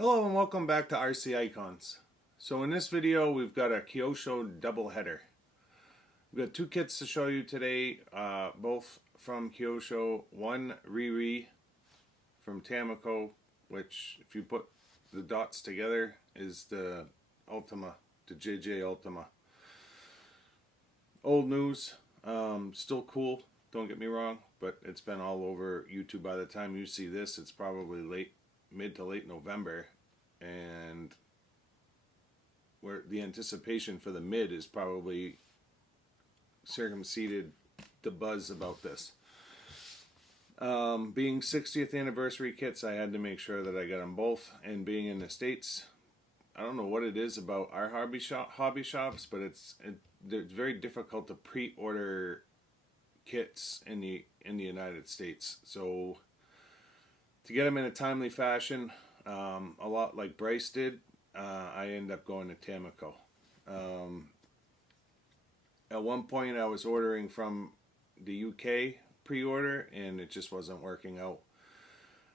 Hello and welcome back to RC Icons. So in this video we've got a Kyosho doubleheader. We've got two kits to show you today, both from Kyosho. One Riri from Tamako, which if you put the dots together is the Ultima, the JJ Ultima. Old news, still cool, don't get me wrong, but it's been all over YouTube. By the time you see this, it's probably mid to late November, and where the anticipation for the mid is probably circumcised the buzz about this. Being 60th anniversary kits, I had to make sure that I got them both, and being in the States, I don't know what it is about our hobby shops, but it's very difficult to pre-order kits in the United States. So to get them in a timely fashion, a lot like Bryce did, I ended up going to Tamako. At one point I was ordering from the UK pre-order and it just wasn't working out.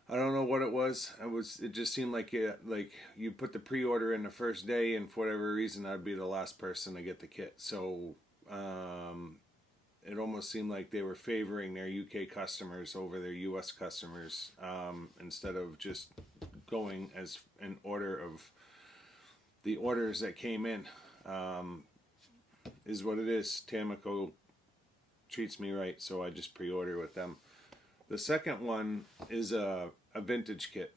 I don't know what it was. It just seemed like you put the pre-order in the first day, and for whatever reason I'd be the last person to get the kit. So it almost seemed like they were favoring their UK customers over their US customers, instead of just going as an order of the orders that came in. Is what it is. Tamako treats me right, so I just pre-order with them. The second one is a vintage kit,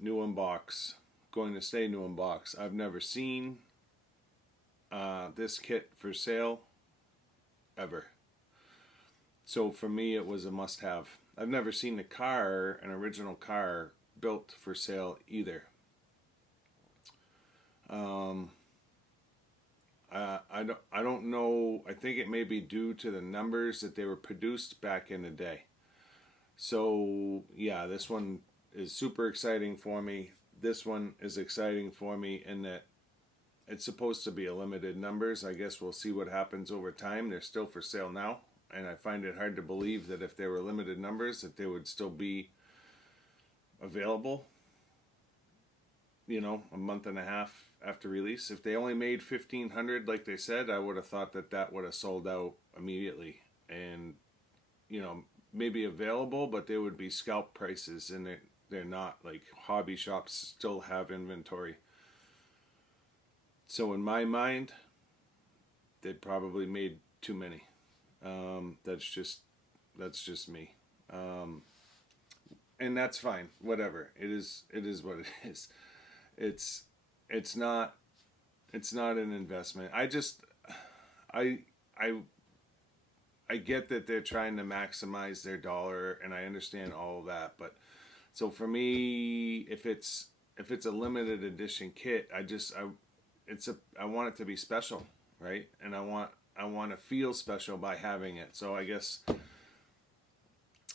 new unbox, going to stay new unbox. I've never seen this kit for sale ever, so for me it was a must-have. I've never seen an original car built for sale either. I don't know. I think it may be due to the numbers that they were produced back in the day. So yeah, this one is super exciting for me. This one is exciting for me in that it's supposed to be a limited numbers. I guess we'll see what happens over time. They're still for sale now, and I find it hard to believe that if they were limited numbers that they would still be available, you know, a month and a half after release. If they only made 1,500 like they said, I would have thought that would have sold out immediately, and you know, maybe available, but they would be scalp prices, and they're not. Like, hobby shops still have inventory. So in my mind, they probably made too many. That's just me, and that's fine. Whatever it is what it is. It's not an investment. I get that they're trying to maximize their dollar, and I understand all of that, but so for me, if it's a limited edition kit, I want it to be special, right? And I want to feel special by having it. So I guess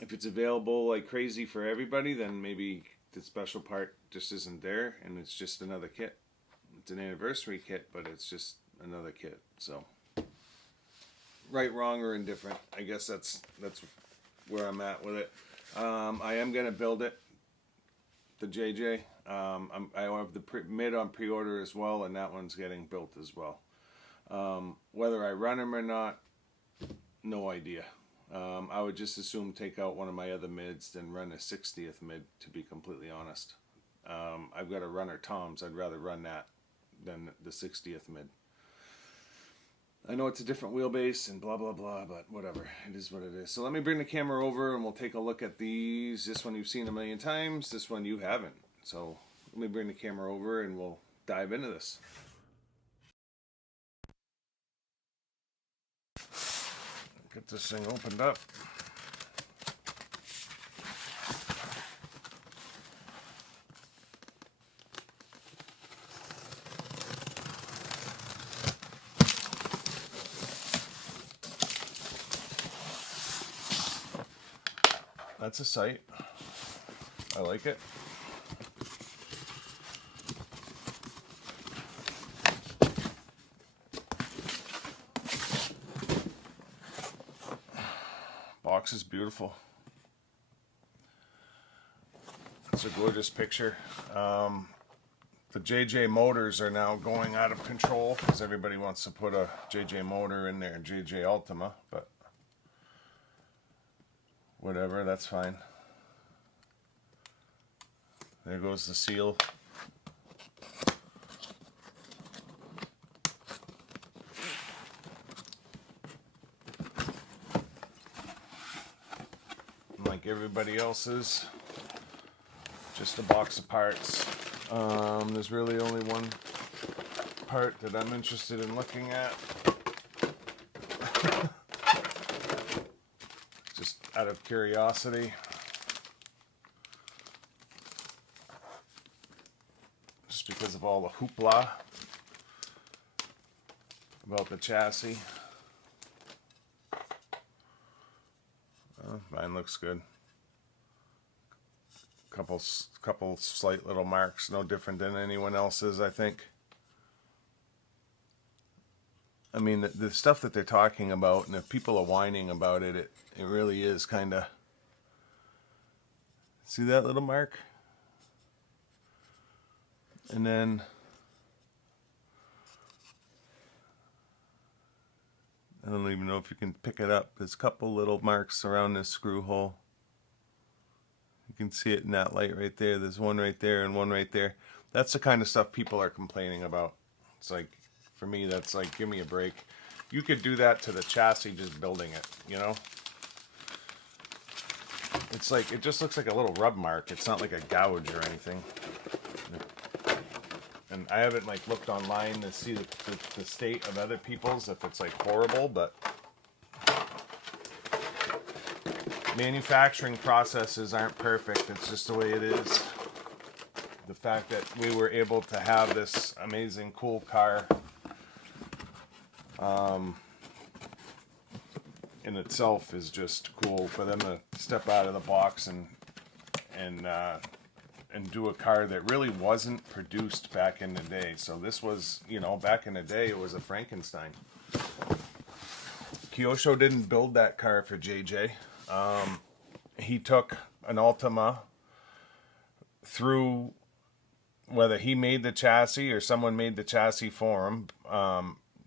if it's available like crazy for everybody, then maybe the special part just isn't there, and it's just another kit. It's an anniversary kit, but it's just another kit. So right, wrong, or indifferent, I guess that's where I'm at with it. I am gonna build it, the JJ. I have the mid on pre-order as well, and that one's getting built as well. Whether I run them or not, no idea. I would just assume take out one of my other mids than run a 60th mid, to be completely honest. I've got a runner Tom's. I'd rather run that than the 60th mid. I know it's a different wheelbase and blah blah blah, but whatever, it is what it is. So let me bring the camera over and we'll take a look at these. This one you've seen a million times, this one you haven't. So let me bring the camera over and we'll dive into this. Get this thing opened up. That's a sight. I like it. Box is beautiful. It's a gorgeous picture. The JJ motors are now going out of control because everybody wants to put a JJ motor in their JJ Ultima, but whatever, that's fine. There goes the seal. Like everybody else's, just a box of parts. There's really only one part that I'm interested in looking at. Just out of curiosity. Just because of all the hoopla about the chassis. Mine looks good. Couple slight little marks, no different than anyone else's, I think. I mean, the stuff that they're talking about, and if people are whining about it, it really is kind of... See that little mark? And then... I don't even know if you can pick it up. There's a couple little marks around this screw hole. You can see it in that light right there. There's one right there and one right there. That's the kind of stuff people are complaining about. It's like, for me, that's like, give me a break. You could do that to the chassis just building it, you know? It's like, it just looks like a little rub mark. It's not like a gouge or anything. And I haven't like looked online to see the state of other people's, if it's like horrible, but manufacturing processes aren't perfect. It's just the way it is. The fact that we were able to have this amazing, cool car in itself is just cool. For them to step out of the box and do a car that really wasn't produced back in the day. So this was, you know, back in the day, it was a Frankenstein. Kyosho didn't build that car for JJ. He took an Ultima through, whether he made the chassis or someone made the chassis for him,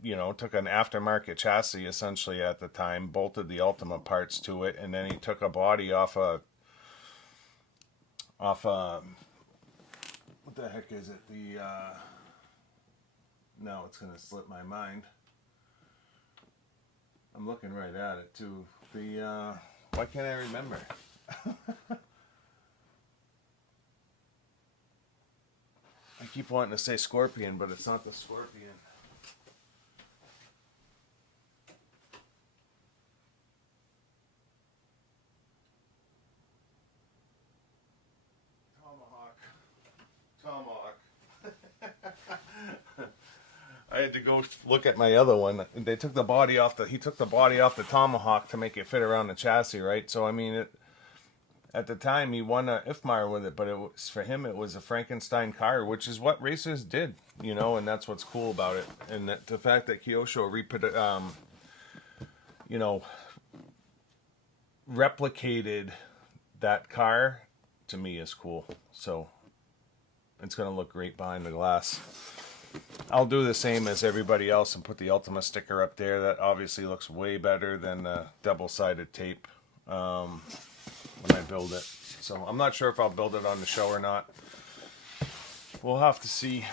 you know, took an aftermarket chassis essentially at the time, bolted the Ultima parts to it, and then he took a body off a what the heck is it? Now it's gonna slip my mind. I'm looking right at it too. Why can't I remember? I keep wanting to say Scorpion, but it's not the Scorpion. Tomahawk. I had to go look at my other one. They took the body off he took the body off the Tomahawk to make it fit around the chassis, right? So I mean, at the time he won a IFMAR with it, but for him it was a Frankenstein car, which is what racers did, you know, and that's what's cool about it. And the fact that Kyosho you know, replicated that car, to me, is cool. So it's going to look great behind the glass. I'll do the same as everybody else and put the Ultima sticker up there. That obviously looks way better than the double-sided tape when I build it. So I'm not sure if I'll build it on the show or not. We'll have to see.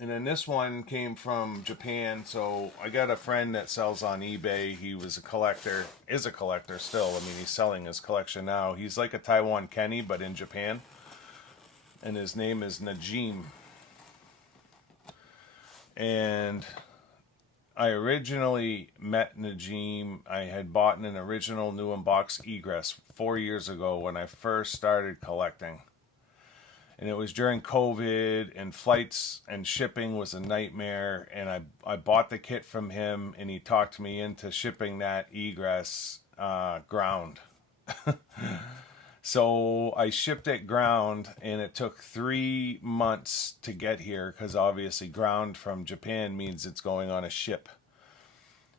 And then this one came from Japan. So I got a friend that sells on eBay. He was a collector, is a collector still. I mean, he's selling his collection now. He's like a Taiwan Kenny, but in Japan. And his name is Najim. And I originally met Najim. I had bought an original new unbox egress 4 years ago when I first started collecting. And it was during COVID, and flights and shipping was a nightmare. And I bought the kit from him, and he talked me into shipping that egress ground. So I shipped it ground, and it took 3 months to get here because obviously ground from Japan means it's going on a ship.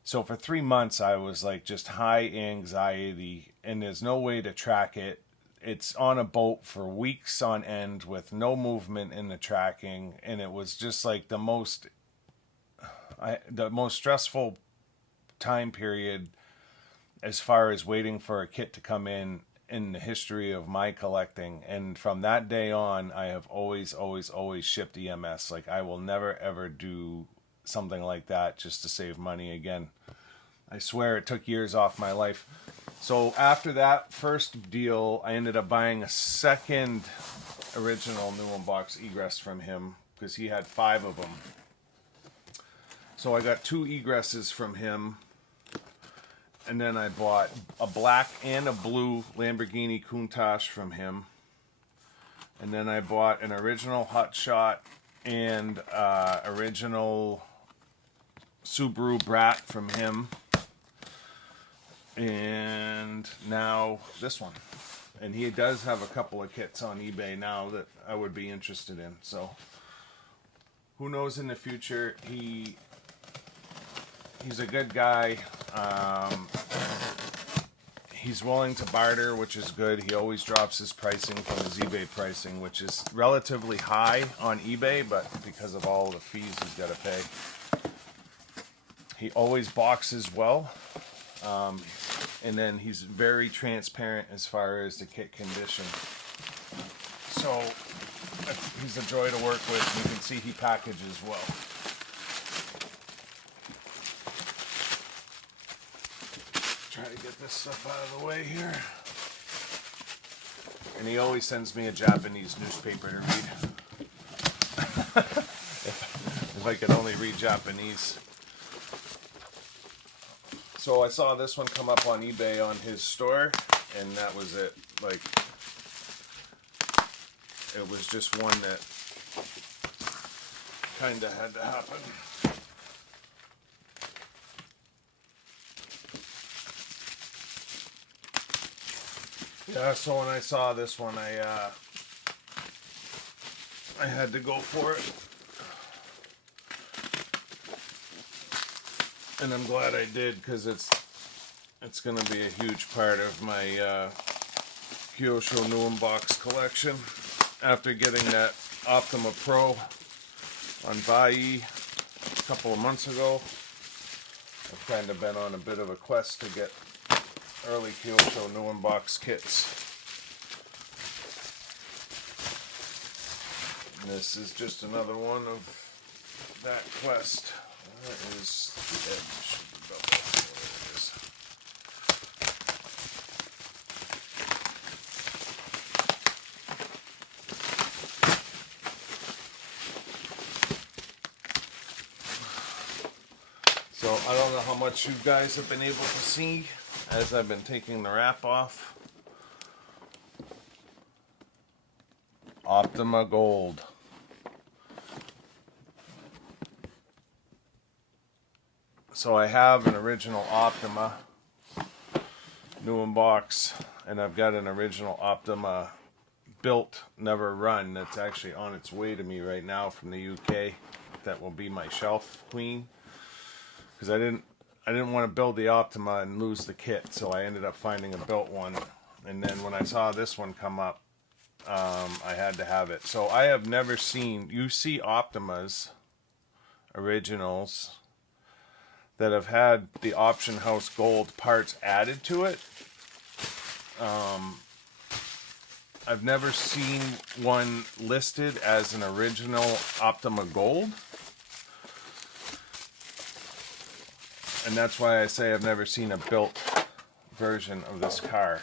So for 3 months I was like just high anxiety, and there's no way to track it. it's on a boat for weeks on end with no movement in the tracking, and it was just like the most stressful time period as far as waiting for a kit to come in the history of my collecting. And from that day on, I have always shipped EMS. Like, I will never ever do something like that just to save money again. I swear it took years off my life. So after that first deal, I ended up buying a second original new unbox egress from him because he had 5 of them. So I got 2 egresses from him. And then I bought a black and a blue Lamborghini Countach from him. And then I bought an original Hot Shot and original Subaru Brat from him. And now this one. And he does have a couple of kits on eBay now that I would be interested in. So who knows in the future. He's a good guy. He's willing to barter, which is good. He always drops his pricing from his eBay pricing, which is relatively high on eBay, but because of all the fees he's got to pay. He always boxes well. And then he's very transparent as far as the kit condition. So he's a joy to work with. You can see he packages well. Try to get this stuff out of the way here. And he always sends me a Japanese newspaper to read. if I could only read Japanese. So I saw this one come up on eBay on his store, and that was it. Like, it was just one that kind of had to happen. Yeah, so when I saw this one, I had to go for it. And I'm glad I did, because it's going to be a huge part of my Kyosho new unbox collection. After getting that Optima Pro on Bai a couple of months ago, I've kind of been on a bit of a quest to get early Kyosho new unbox kits. And this is just another one of that quest. That is the edge. There it is. So I don't know how much you guys have been able to see as I've been taking the wrap off. Optima Gold. So I have an original Optima new unbox, and I've got an original Optima built, never run, that's actually on its way to me right now from the UK. That will be my shelf queen, because I didn't want to build the Optima and lose the kit, so I ended up finding a built one. And then when I saw this one come up, I had to have it. So I have never seen, you see Optimas originals that have had the Option House Gold parts added to it. I've never seen one listed as an original Optima Gold. And that's why I say I've never seen a built version of this car.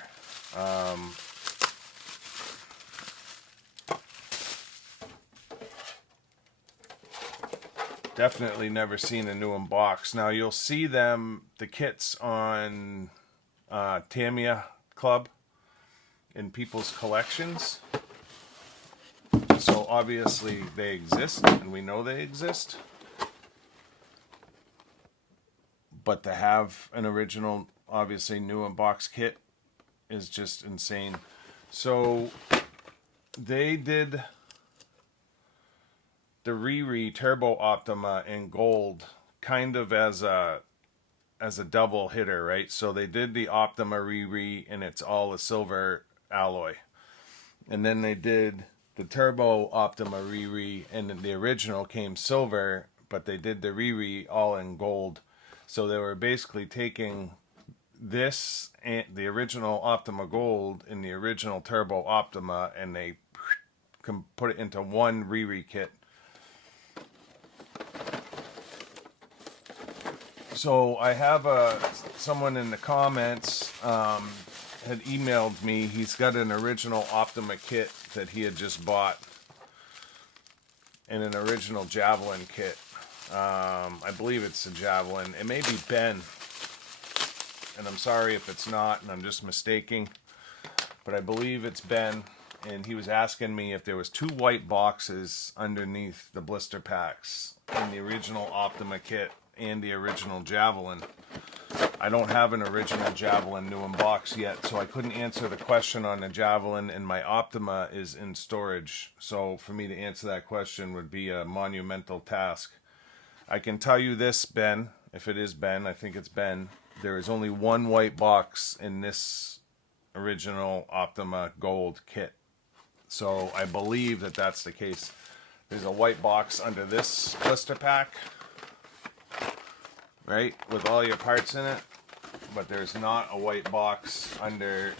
Definitely never seen a new unbox. Now you'll see them, the kits on Tamiya Club in people's collections. So obviously they exist, and we know they exist. But to have an original, obviously new unbox kit is just insane. So they did the Riri Turbo Optima in gold kind of as a double hitter, right? So they did the Optima Riri, and it's all a silver alloy. and then they did the Turbo Optima Riri, and the original came silver, but they did the Riri all in gold. So they were basically taking this and the original Optima Gold in the original Turbo Optima, and they can put it into one Riri kit. So I have someone in the comments had emailed me. He's got an original Optima kit that he had just bought, and an original Javelin kit. I believe it's a Javelin. It may be Ben, and I'm sorry if it's not, and I'm just mistaking, but I believe it's Ben. And he was asking me if there was 2 white boxes underneath the blister packs in the original Optima kit and the original Javelin. I don't have an original Javelin new in box yet, so I couldn't answer the question on the Javelin, and my Optima is in storage. So for me to answer that question would be a monumental task. I can tell you this, Ben, if it is Ben, I think it's Ben, there is only 1 white box in this original Optima Gold kit. So I believe that that's the case. There's a white box under this blister pack, right, with all your parts in it, but there's not a white box under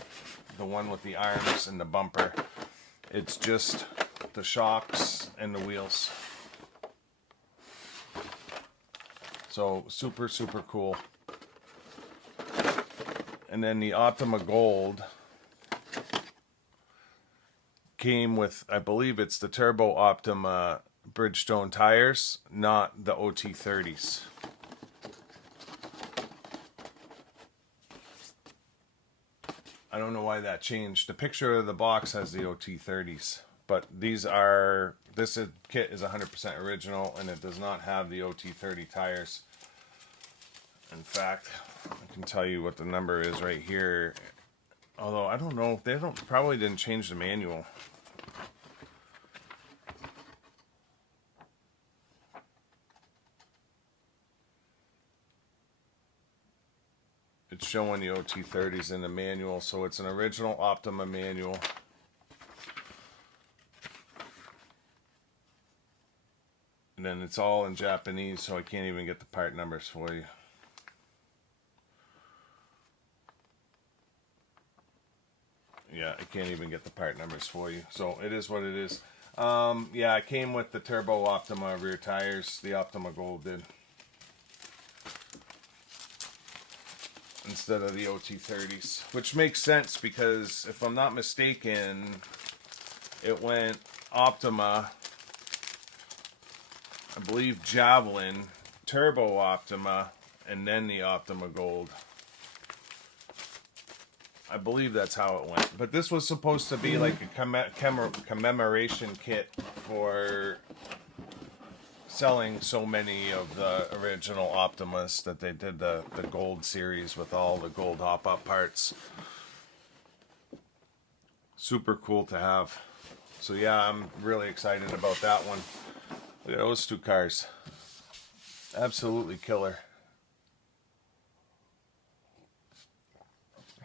the one with the arms and the bumper. It's just the shocks and the wheels. So super, super cool. And then the Optima Gold came with, I believe it's the Turbo Optima Bridgestone tires, not the OT30s. I don't know why that changed. The picture of the box has the OT30s, but this kit is 100% original, and it does not have the OT30 tires. In fact, I can tell you what the number is right here. Although I don't know, they probably didn't change the manual. It's showing the OT30s in the manual, so it's an original Optima manual. And then it's all in Japanese, so I can't even get the part numbers for you. Yeah, I can't even get the part numbers for you. So it is what it is. Yeah, it came with the Turbo Optima rear tires. The Optima Gold did. Instead of the OT30s. Which makes sense because, if I'm not mistaken, it went Optima, I believe Javelin, Turbo Optima, and then the Optima Gold. I believe that's how it went. But this was supposed to be like a commemoration kit for selling so many of the original Optimas that they did the gold series with all the gold hop-up parts. Super cool to have. So yeah, I'm really excited about that one. Look at those 2 cars. Absolutely killer.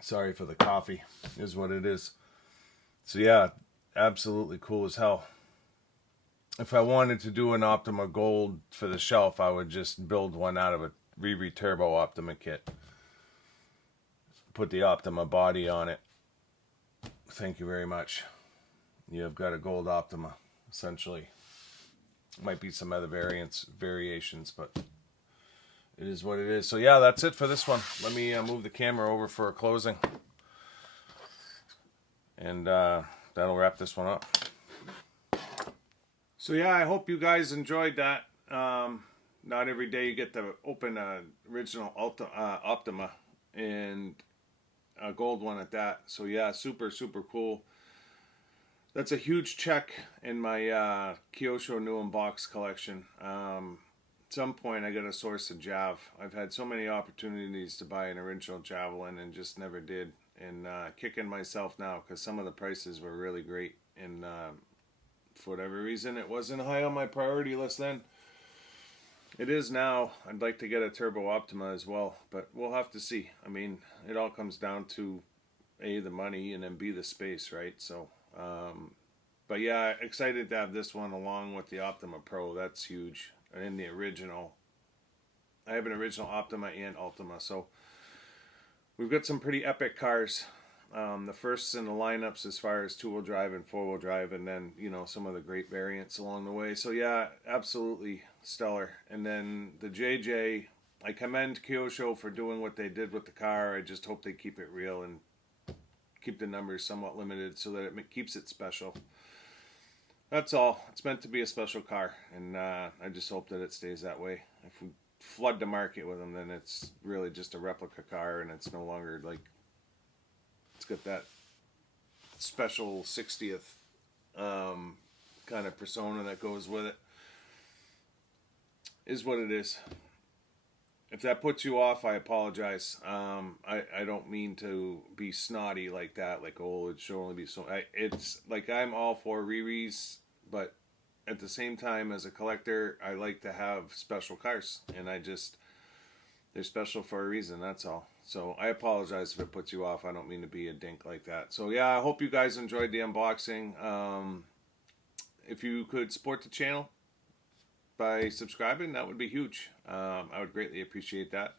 Sorry for the coffee, is what it is. So yeah, absolutely cool as hell. If I wanted to do an Optima Gold for the shelf, I would just build one out of a Riri Turbo Optima kit. Put the Optima body on it. Thank you very much. You have got a gold Optima, essentially. Might be some other variations, but it is what it is. So yeah, that's it for this one. Let me move the camera over for a closing. And that'll wrap this one up. So yeah, I hope you guys enjoyed that. Not every day you get to open an original Optima, and a gold one at that. So yeah, super, super cool. That's a huge check in my Kyosho new unbox collection. At some point I gotta source a Jav. I've had so many opportunities to buy an original Javelin and just never did. And kicking myself now because some of the prices were really great. And for whatever reason, it wasn't high on my priority list then. It is now. I'd like to get a Turbo Optima as well, but we'll have to see. I mean, it all comes down to A, the money, and then B, the space, right? So But yeah, excited to have this one along with the Optima Pro. That's huge. And in the original, I have an original Optima and Ultima, so we've got some pretty epic cars. The first in the lineups as far as two-wheel drive and four-wheel drive, and then, you know, some of the great variants along the way. So yeah, absolutely stellar. And then the JJ, I commend Kyosho for doing what they did with the car. I just hope they keep it real and keep the numbers somewhat limited so that it keeps it special. That's all. It's meant to be a special car, and I just hope that it stays that way. If we flood the market with them, then it's really just a replica car, and it's no longer like, it's got that special 60th kind of persona that goes with it. Is what it is. If that puts you off, I apologize. I don't mean to be snotty like that. Like, oh, it should only be so. It's like I'm all for re-res, but at the same time, as a collector, I like to have special cars, and they're special for a reason. That's all. So I apologize if it puts you off. I don't mean to be a dink like that. So yeah, I hope you guys enjoyed the unboxing. If you could support the channel by subscribing, that would be huge. I would greatly appreciate that.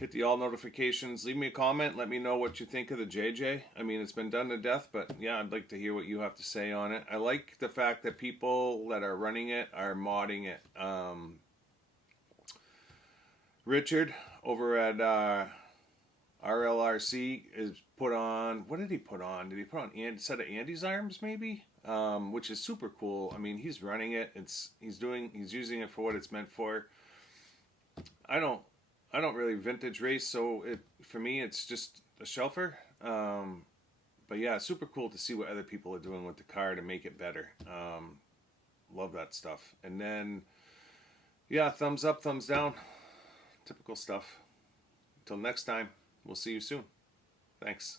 Hit the all notifications. Leave me a comment. Let me know what you think of the JJ. I mean, it's been done to death, but yeah, I'd like to hear what you have to say on it. I like the fact that people that are running it are modding it. Richard over at RLRC is put on, what did he put on? Did he put on a set of Andy's arms maybe? Which is super cool. I mean, he's running it. He's using it for what it's meant for. I don't really vintage race, so for me it's just a shelfer. But yeah, super cool to see what other people are doing with the car to make it better. Love that stuff. And then yeah, thumbs up, thumbs down. Typical stuff. Until next time, we'll see you soon. Thanks.